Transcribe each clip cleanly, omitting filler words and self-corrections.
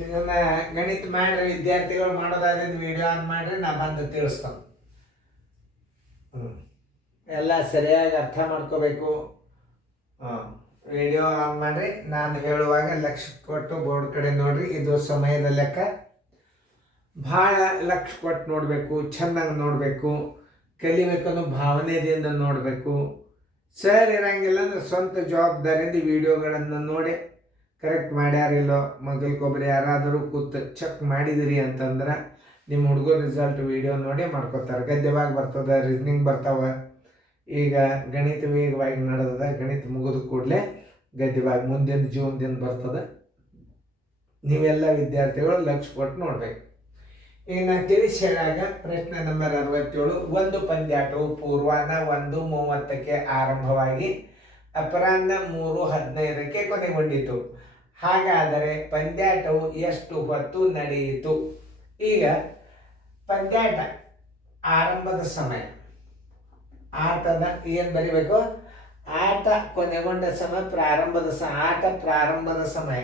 ಇದನ್ನ ಗಣಿತ ಮಾಡ್ರಿ ವಿದ್ಯಾರ್ಥಿಗಳು ಮಾಡೋದಾದ್ರೆ ವಿಡಿಯೋ ಆನ್ ಮಾಡ್ರಿ, ನಾ ಬಂದು ತಿಳಿಸ್ತಾನೆ. ಎಲ್ಲ ಸರಿಯಾಗಿ ಅರ್ಥ ಮಾಡ್ಕೋಬೇಕು. ವಿಡಿಯೋ ಆನ್ ಮಾಡ್ರಿ, ನಾನು ಹೇಳುವಾಗ ಲಕ್ಷ ಕೊಟ್ಟು ಬೋರ್ಡ್ ಕಡೆ ನೋಡ್ರಿ. ಇದು ಸಮಯದ ಲೆಕ್ಕ. ಭಾಳ ಲಕ್ಷ ಕೊಟ್ಟು ನೋಡಬೇಕು, ಚೆನ್ನಾಗಿ ನೋಡಬೇಕು, ಕಲಿಬೇಕನ್ನೋ ಭಾವನೆಯಿಂದ ನೋಡಬೇಕು. ಸರ್ ಇರಂಗಿಲ್ಲ ಅಂದ್ರೆ ಸ್ವಂತ ಜವಾಬ್ದಾರಿಯಿಂದ ವಿಡಿಯೋಗಳನ್ನು ನೋಡಿ ಕರೆಕ್ಟ್ ಮಾಡ್ಯಾರಿಲ್ಲೋ ಮಗಲ್ಗೊಬ್ಬರು ಯಾರಾದರೂ ಕೂತು ಚೆಕ್ ಮಾಡಿದಿರಿ ಅಂತಂದ್ರೆ ನಿಮ್ಮ ಹುಡುಗರ ರಿಸಲ್ಟ್ ವಿಡಿಯೋ ನೋಡಿ ಮಾಡ್ಕೋತಾರೆ. ಗದ್ಯವಾಗಿ ಬರ್ತದೆ, ರೀಸ್ನಿಂಗ್ ಬರ್ತಾವೆ. ಈಗ ಗಣಿತ ವೇಗವಾಗಿ ನಡೆದದ. ಗಣಿತ ಮುಗಿದ ಕೂಡಲೇ ಗದ್ಯವಾಗಿ ಮುಂದಿನ ಜೂನ್ದಿಂದ ಬರ್ತದೆ. ನೀವೆಲ್ಲ ವಿದ್ಯಾರ್ಥಿಗಳು ಲಕ್ಷ ಕೊಟ್ಟು ನೋಡ್ಬೇಕು. ಈಗ ನಾನು ತಿಳಿಸಿ ಹೇಳಾಗ ಪ್ರಶ್ನೆ ನಂಬರ್ 67. ಒಂದು ಪಂದ್ಯಾಟವು ಪೂರ್ವಾಹ್ನ 1:30ಕ್ಕೆ ಆರಂಭವಾಗಿ ಅಪರಾಹ್ನ 3:15ಕ್ಕೆ ಕೊನೆಗೊಂಡಿತು. ಹಾಗಾದರೆ ಪಂದ್ಯಾಟವು ಎಷ್ಟು ಹೊತ್ತು ನಡೆಯಿತು? ಈಗ ಪಂದ್ಯಾಟ ಆರಂಭದ ಸಮಯ, ಆಟದ ಏನು ಬರಿಬೇಕು? ಆಟ ಕೊನೆಗೊಂಡ ಸಮಯ, ಪ್ರಾರಂಭದ ಆಟ ಪ್ರಾರಂಭದ ಸಮಯ,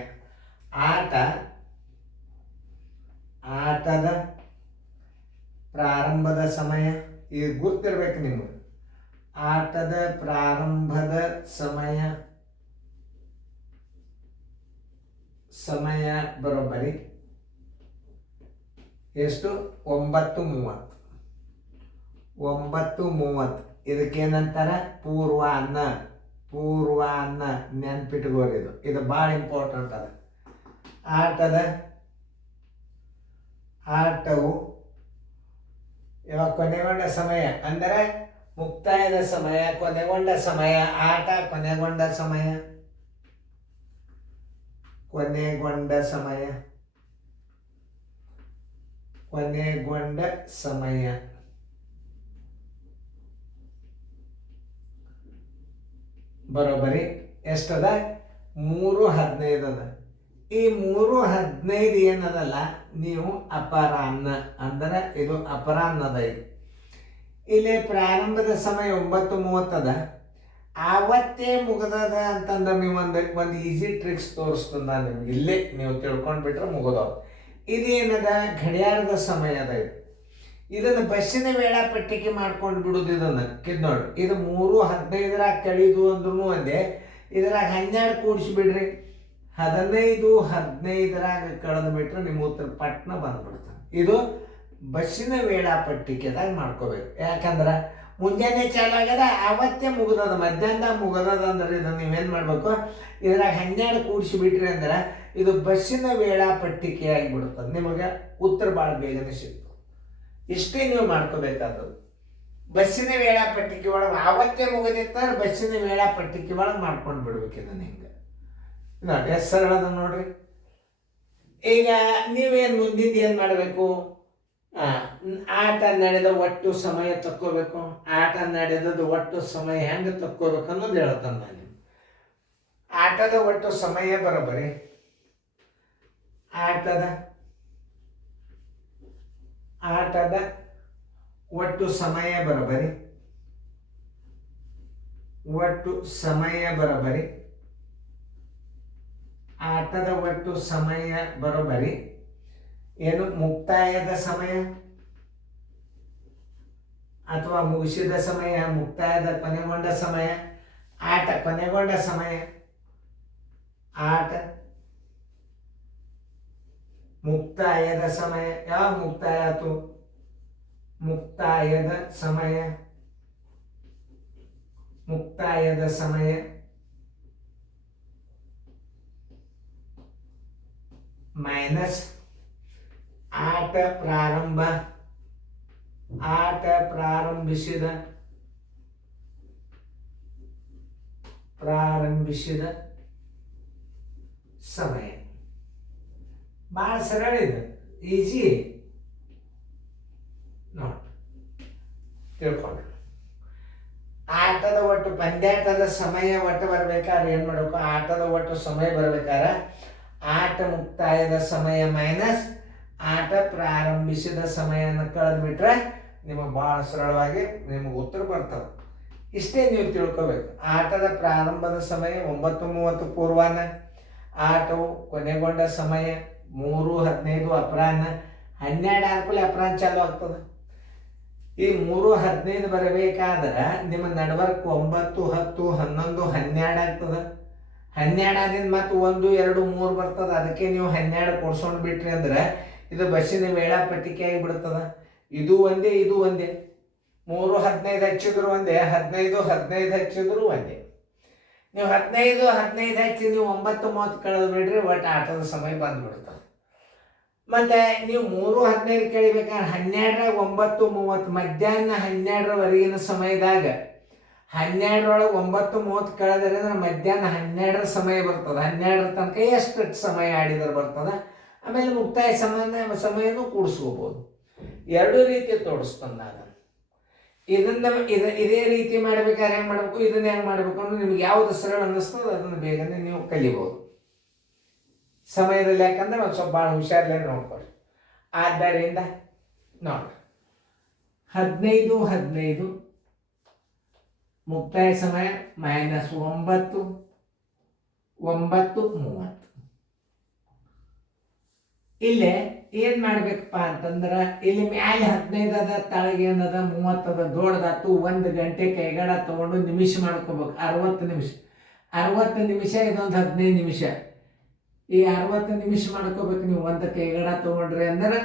ಆಟದ ಪ್ರಾರಂಭದ ಸಮಯ. ಇದು ಗುರ್ತಿರ್ಬೇಕು ನಿಮಗೆ. ಆಟದ ಪ್ರಾರಂಭದ ಸಮಯ ಬರೋಬ್ಬರಿ ಎಷ್ಟು? 9:30. ಇದಕ್ಕೇನಂತಾರ? ಪೂರ್ವಾಹ್ನ. ನೆನ್ಪಿಟ್ಕೋರಿ. ಇದು ಭಾಳ ಇಂಪಾರ್ಟೆಂಟ್ ಅದ. ಆಟವು ಯಾವಾಗ ಕೊನೆಗೊಂಡ ಸಮಯ ಅಂದರೆ ಮುಕ್ತಾಯದ ಸಮಯ, ಕೊನೆಗೊಂಡ ಸಮಯ, ಆಟ ಕೊನೆಗೊಂಡ ಸಮಯ ಬರೋಬ್ಬರಿ ಎಷ್ಟದ? 3:15 ಅದ. ಈ 3:15 ಏನದಲ್ಲ, ನೀವು ಅಪರಾಹ್ನ ಅಂದ್ರೆ ಇದು ಅಪರಾಹ್ನದ. ಇಲ್ಲಿ ಪ್ರಾರಂಭದ ಸಮಯ 9:30 ಅದ. ಆವತ್ತೇ ಮುಗದದ ಅಂತಂದ್ರೆ ನೀವು ಒಂದು ಈಸಿ ಟ್ರಿಕ್ಸ್ ತೋರಿಸ್ತದ ನಾನು ನಿಮ್ಗೆ. ಇಲ್ಲೇ ನೀವು ತಿಳ್ಕೊಂಡ್ಬಿಟ್ರೆ ಮುಗಿದವ. ಇದೇನದ? ಗಡಿಯಾರದ ಸಮಯ ಅದ. ಇದನ್ನು ಬಸ್ಸಿನ ವೇಳಾಪಟ್ಟಿಕೆ ಮಾಡ್ಕೊಂಡು ಬಿಡುದು. ಇದನ್ನು ನೋಡ್ರಿ, ಇದು 3:15 ಕಳೀದು ಅಂದ್ರೂ ಒಂದೇ. ಇದ್ರಾಗ 12 ಕೂಡಿಸ್ಬಿಡ್ರಿ, 15 ಕಳೆದು ಬಿಟ್ರೆ ನಿಮ್ಮ ಉತ್ತರ ಪಟ್ನ ಬಂದ್ಬಿಡ್ತಾನೆ. ಇದು ಬಸ್ಸಿನ ವೇಳಾಪಟ್ಟಿಕೆದಾಗ ಮಾಡ್ಕೋಬೇಕು. ಯಾಕಂದ್ರೆ ಮುಂಜಾನೆ ಚಾಲು ಆಗ್ಯದ, ಆವತ್ತೇ ಮುಗಿದದ, ಮಧ್ಯಾಹ್ನದಾಗ ಮುಗಿದದ ಅಂದ್ರೆ ಇದು ನೀವೇನು ಮಾಡಬೇಕು? ಇದ್ರಾಗ 12 ಕೂಡಿಸಿಬಿಟ್ರಿ ಅಂದ್ರೆ ಇದು ಬಸ್ಸಿನ ವೇಳಾಪಟ್ಟಿಕೆ ಆಗಿಬಿಡ್ತದೆ. ನಿಮಗೆ ಉತ್ತರ ಭಾಳ ಬೇಗನೆ ಸಿಗ್ತದೆ. ಇಷ್ಟೇ ನೀವು ಮಾಡ್ಕೋಬೇಕಾದದ್ದು. ಬಸ್ಸಿನ ವೇಳಾಪಟ್ಟಿಕೆ ಒಳಗೆ ಆವತ್ತೇ ಮುಗಿದಿರ್ತಾರೆ, ಬಸ್ಸಿನ ವೇಳಾಪಟ್ಟಿಕೆ ಒಳಗೆ ಮಾಡ್ಕೊಂಡು ಬಿಡ್ಬೇಕು. ಇದನ್ನು ಹಿಂಗೆ ನೋಡಿ, ಎಷ್ಟು ಸರಳ ಅದ ನೋಡ್ರಿ. ಈಗ ನೀವೇನು ಮುಂದಿನ ಏನು ಮಾಡಬೇಕು? ಆಟ ನಡೆದ ಒಟ್ಟು ಸಮಯ ತಕ್ಕೋಬೇಕು. ಆಟ ನಡೆದದ್ದು ಒಟ್ಟು ಸಮಯ ಹೆಂಗೆ ತಕ್ಕೋಬೇಕು ಅನ್ನೋದು ಹೇಳ್ತಾನೆ ನಾನು. ಆಟದ ಒಟ್ಟು ಸಮಯ ಬರೋಬ್ಬರಿ ಆಟದ ಒಟ್ಟು ಸಮಯ ಬರೋಬ್ಬರಿ ಆಟದ ಒಟ್ಟು ಸಮಯ ಬರೋಬ್ಬರಿ ಏನು? ಮುಕ್ತಾಯದ ಸಮಯ ಅಥವಾ ಮುಗಿಸಿದ ಸಮಯ, ಮುಕ್ತಾಯದ ಕೊನೆಗೊಂಡ ಸಮಯ, ಆಟ ಕೊನೆಗೊಂಡ ಸಮಯ, ಆಟ ಮುಕ್ತಾಯದ ಸಮಯ. ಯಾವ ಮುಕ್ತಾಯ ಆಯ್ತು? ಮುಕ್ತಾಯದ ಸಮಯ ಮೈನಸ್ ಆಟ ಪ್ರಾರಂಭಿಸಿದ ಸಮಯ. ಭಾಳ ಸರಳ ಇದೆ, ಈಜಿ ನೋಡಿ ತಿಳ್ಕೊಂಡು. ಆಟದ ಒಟ್ಟು ಪಂದ್ಯಾಟದ ಸಮಯ ಒಟ್ಟು ಬರ್ಬೇಕಾದ್ರೆ ಏನು ಮಾಡಬೇಕು? ಆಟದ ಒಟ್ಟು ಸಮಯ ಬರ್ಬೇಕಾದ್ರೆ ಆಟ ಮುಕ್ತಾಯದ ಸಮಯ ಮೈನಸ್ ಆಟ ಪ್ರಾರಂಭಿಸಿದ ಸಮಯನ ಕಳೆದು ಬಿಟ್ರೆ ನಿಮಗೆ ಭಾಳ ಸರಳವಾಗಿ ನಿಮಗೆ ಉತ್ತರ ಬರ್ತವೆ. ಇಷ್ಟೇ ನೀವು ತಿಳ್ಕೋಬೇಕು. ಆಟದ ಪ್ರಾರಂಭದ ಸಮಯ 9:30 ಪೂರ್ವಾಹ್ನ, ಆಟವು ಕೊನೆಗೊಂಡ ಸಮಯ 3:15 ಅಪರಾಹ್ನ. 12 ಆದ್ಮೇಲೆ ಅಪರಾಹ್ನ ಚಾಲು ಆಗ್ತದೆ. ಈ 3:15 ಬರಬೇಕಾದ್ರೆ ನಿಮ್ಮ ನಡ್ವರ್ಕ್ 9, 10, 11, 12 ಆಗ್ತದೆ. 12 ಆದಿಂದ ಮತ್ತೆ 1, 2, 3 ಬರ್ತದೆ. ಅದಕ್ಕೆ ನೀವು 12 ಕೊಡ್ಸ್ಕೊಂಡು ಬಿಟ್ರಿ ಅಂದ್ರೆ ಇದು ಬಸ್ಸಿನ ವೇಳಾಪಟ್ಟಿಕೆ ಆಗಿಬಿಡ್ತದ. ಇದು ಒಂದೇ, ಇದು ಒಂದೇ. 3:15 ಹಚ್ಚಿದ್ರು ಒಂದೇ, 15 ಹಚ್ಚಿದ್ರು ಒಂದೇ. ನೀವು 15 ಹಚ್ಚಿ ನೀವು 9:30 ಕಳೆದು ಬಿಡ್ರಿ, ಒಟ್ಟು ಆಟದ ಸಮಯ ಬಂದ್ಬಿಡ್ತದೆ. ಮತ್ತೆ ನೀವು 3:15 ಕಳಿಬೇಕಾದ್ರೆ 12 9:30 ಮಧ್ಯಾಹ್ನ 12ರವರೆಗಿನ ಸಮಯದಾಗ 12ರೊಳಗೆ 9:30 ಕಳೆದ್ರೆ ಅಂದ್ರೆ ಮಧ್ಯಾಹ್ನ 12 ಸಮಯ ಬರ್ತದೆ. 12 ತನಕ ಎಷ್ಟು ಸಮಯ ಆಡಿದ್ರೆ ಬರ್ತದೆ. ಆಮೇಲೆ ಮುಕ್ತಾಯ ಸಮಯನೂ ಕೂಡಿಸ್ಕೋಬೋದು. ಎರಡೂ ರೀತಿ ತೋರಿಸ್ತಾನೆ ನಾನು. ಇದೇ ರೀತಿ ಮಾಡ್ಬೇಕಾದ್ರೆ ಹೆಂಗೆ ಮಾಡಬೇಕು, ಇದನ್ನ ಹೆಂಗೆ ಮಾಡಬೇಕು ಅಂದ್ರೆ ನಿಮ್ಗೆ ಯಾವ್ದು ಸರಳ ಅನ್ನಿಸ್ತದೆ ಅದನ್ನು ಬೇಗನೆ ನೀವು ಕಲಿಬೋದು ಸಮಯದಲ್ಲಿ. ಯಾಕಂದ್ರೆ ಒಂದು ಸ್ವಲ್ಪ ಭಾಳ ಹುಷಾರಲ್ಲೇ ನೋಡ್ಕೊಳ್ಳಿ. ಆದ್ದರಿಂದ ನೋಡಿ, 15 ಮುಕ್ತಾಯ ಸಮಯ -9 9:30. ಇಲ್ಲೇ ಏನ್ ಮಾಡ್ಬೇಕಪ್ಪ ಅಂತಂದ್ರ ಇಲ್ಲಿ ಮ್ಯಾಲೆ 15 ಅದ, ತಳಗೆ ಏನದ 30 ಅದ, ದೊಡ್ಡದಾತು. 1 ಗಂಟೆ ಕೈಗಡ ತಗೊಂಡು ನಿಮಿಷ ಮಾಡ್ಕೋಬೇಕು. 60 ನಿಮಿಷ 60 ನಿಮಿಷ, ಇದೊಂದು 15 ನಿಮಿಷ. ಈ 60 ನಿಮಿಷ ಮಾಡ್ಕೋಬೇಕು ನೀವು. 1 ಕೈಗಡ ತಗೊಂಡ್ರಿ ಅಂದ್ರೆ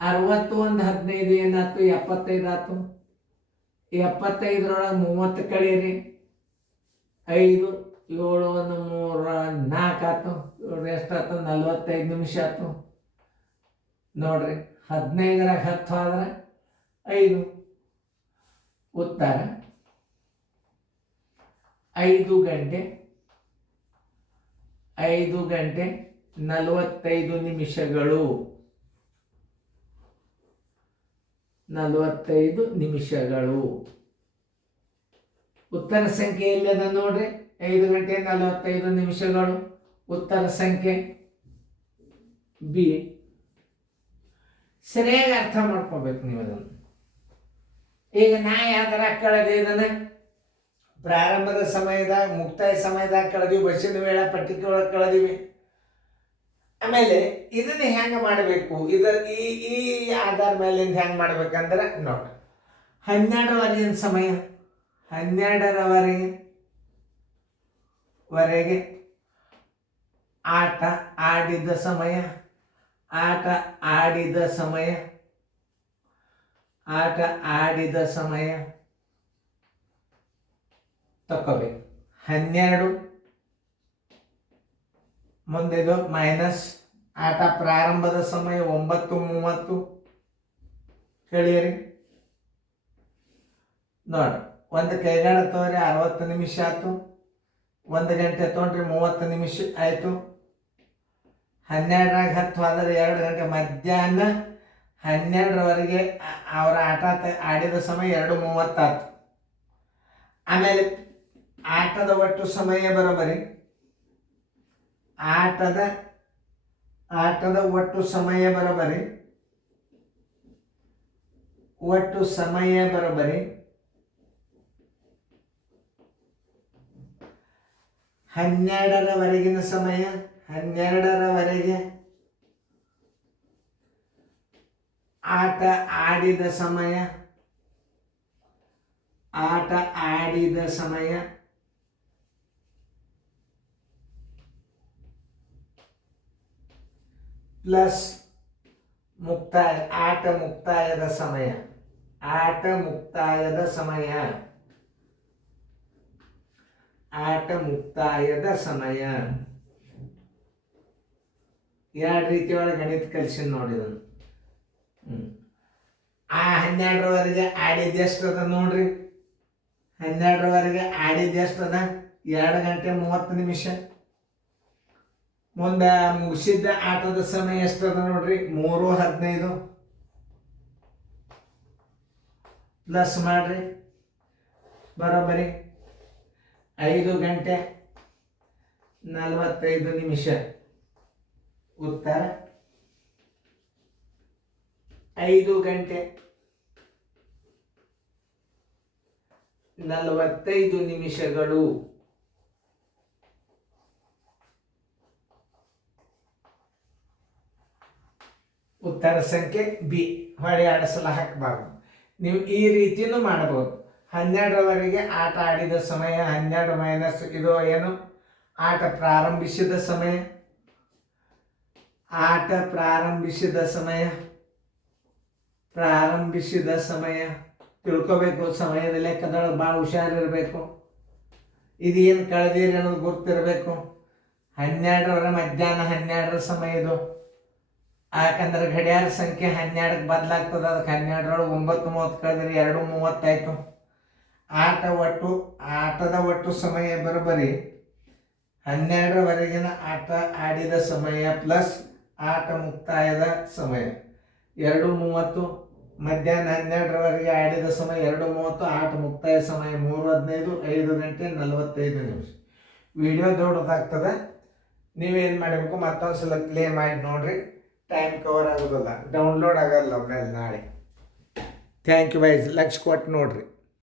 60 1 15 ಏನಾಯ್ತು, 75 ಆಯ್ತು. 75ರೊಳಗೆ 30 ಕಳೀರಿ, 5 7 1 3 4 ಆಯ್ತು. ಎಷ್ಟಾಯ್ತು, 45 ನಿಮಿಷ ಆಯ್ತು ನೋಡ್ರಿ. 15ರಾಗ 10 ಆದ್ರೆ 5. ಉತ್ತರ 5 ಗಂಟೆ 45 ನಿಮಿಷಗಳು. 45 ನಿಮಿಷಗಳು ಉತ್ತರ ಸಂಖ್ಯೆ ಎಲ್ಲದ ನೋಡ್ರಿ. 5 ಗಂಟೆ 45 ನಿಮಿಷಗಳು ಉತ್ತರ ಸಂಖ್ಯೆ ಬಿ. ಸರಿಯಾಗಿ ಅರ್ಥ ಮಾಡ್ಕೋಬೇಕು ನೀವು ಅದನ್ನು. ಈಗ ನಾ ಯಾವ್ದಾರ ಕಳೆದೆ ಇದನ್ನ ಪ್ರಾರಂಭದ ಸಮಯದಾಗ, ಮುಕ್ತಾಯ ಸಮಯದಾಗ ಕಳೆದಿವಿ, ಬಸ್ಸಿನ ವೇಳಾಪಟ್ಟಿಕೆ ಒಳಗೆ ಕಳೆದಿವಿ. ಆಮೇಲೆ ಇದನ್ನ ಹೆಂಗೆ ಮಾಡಬೇಕು, ಈ ಆಧಾರ ಮೇಲೆ ಹೆಂಗೆ ಮಾಡ್ಬೇಕಂದ್ರೆ ನೋಡಿ, 12ರವರೆಗಿನ ಸಮಯ, 12ರವರೆಗೆ ಆಟ ಆಡಿದ ಸಮಯ, ಆಟ ಆಡಿದ ಸಮಯ ತಕೋಬೇಕು. 12 ಮುಂದೆದು ಮೈನಸ್ ಆಟ ಪ್ರಾರಂಭದ ಸಮಯ 9:30 ಕಳಿಯಿರಿ. ನೋಡಿ, 1 ಕೈಗಾಡ ತಗೋರಿ, 60 ನಿಮಿಷ ಆಯ್ತು. 1 ಗಂಟೆ ತೊಗೊಂಡ್ರಿ, 30 ನಿಮಿಷ ಆಯಿತು. 12ರಾಗ 10 ಆದ್ರೆ 2 ಗಂಟೆ. ಮಧ್ಯಾಹ್ನ 12ರವರೆಗೆ ಅವರ ಆಟ ಆಡಿದ ಸಮಯ 2:30 ಆಯ್ತು. ಆಮೇಲೆ ಆಟದ ಒಟ್ಟು ಸಮಯ ಬರೋಬರಿ, ಆಟದ ಒಟ್ಟು ಸಮಯ ಬರೋಬರಿ 12ರವರೆಗಿನ ಸಮಯ, 12ರವರೆಗೆ ಆಟ ಆಡಿದ ಸಮಯ ಪ್ಲಸ್ ಮುಕ್ತಾಯ, ಆಟ ಮುಕ್ತಾಯದ ಸಮಯ. ಎರಡು ರೀತಿ ಒಳಗೆ ಗಣಿತ ಕಲಿಸಿ ನೋಡಿದನು. ಆ 12ರವರೆಗೆ ಆಡಿದ್ದೆಷ್ಟದ ನೋಡ್ರಿ. 12ರವರೆಗೆ ಆಡಿದ್ದೆಷ್ಟದ, 2 ಗಂಟೆ 30 ನಿಮಿಷ. ಮುಂದೆ ಮುಗಿಸಿದ್ದ ಆಟದ ಸಮಯ ಎಷ್ಟದ ನೋಡ್ರಿ, 3:15 ಪ್ಲಸ್ ಮಾಡ್ರಿ, ಬರೋಬ್ಬರಿ 5 ಗಂಟೆ 45 ನಿಮಿಷ. ಉತ್ತರ 5 ಗಂಟೆ 45 ನಿಮಿಷಗಳು. ಉತ್ತರ ಸಂಖ್ಯೆ ಬಿ. ಹೊಳೆ ಆಡಿಸಲು ಹಾಕಬಾರ್ದು. ನೀವು ಈ ರೀತಿಯೂ ಮಾಡ್ಬೋದು. 12ರವರೆಗೆ ಆಟ ಆಡಿದ ಸಮಯ 12 ಮೈನಸ್ ಇದು ಏನು, ಆಟ ಪ್ರಾರಂಭಿಸಿದ ಸಮಯ, ಆಟ ಪ್ರಾರಂಭಿಸಿದ ಸಮಯ ತಿಳ್ಕೋಬೇಕು. ಸಮಯದ ಲೆಕ್ಕದೊಳಗೆ ಭಾಳ ಹುಷಾರಿರಬೇಕು. ಇದು ಏನು ಕಳೆದಿರಿ ಅನ್ನೋದು ಗುರ್ತಿರಬೇಕು. 12ರವರೆ ಮಧ್ಯಾಹ್ನ 12ರ ಸಮಯ ಇದು. ಯಾಕಂದ್ರೆ ಗಡಿಯಾರ ಸಂಖ್ಯೆ 12ಕ್ಕೆ ಬದಲಾಗ್ತದೆ. ಅದಕ್ಕೆ 12ರೊಳಗೆ 9:30 ಕಳೆದಿರಿ 2:30 ಆಯಿತು. ಆಟದ ಒಟ್ಟು ಸಮಯ ಬರೋಬ್ಬರಿ 12ರವರೆಗಿನ ಆಟ ಆಡಿದ ಸಮಯ ಪ್ಲಸ್ ಆಟ ಮುಕ್ತಾಯದ ಸಮಯ 2:30. ಮಧ್ಯಾಹ್ನ 12ರವರೆಗೆ ಆಡಿದ ಸಮಯ 2:30, ಆಟ ಮುಕ್ತಾಯ ಸಮಯ 3:15, 5 ಗಂಟೆ 45 ನಿಮಿಷ. ವಿಡಿಯೋ ದೊಡ್ಡದಾಗ್ತದೆ. ನೀವೇನು ಮಾಡಬೇಕು, ಮತ್ತೊಂದು ಸಲ ಪ್ಲೇ ಮಾಡಿ ನೋಡಿರಿ. ಟೈಮ್ ಕವರ್ ಆಗೋದಿಲ್ಲ, ಡೌನ್ಲೋಡ್ ಆಗಲ್ಲ ಮೇಲೆ ನಾಳೆ. Thank you byes. ಲಕ್ಷ ಕೊಟ್ಟು ನೋಡಿರಿ.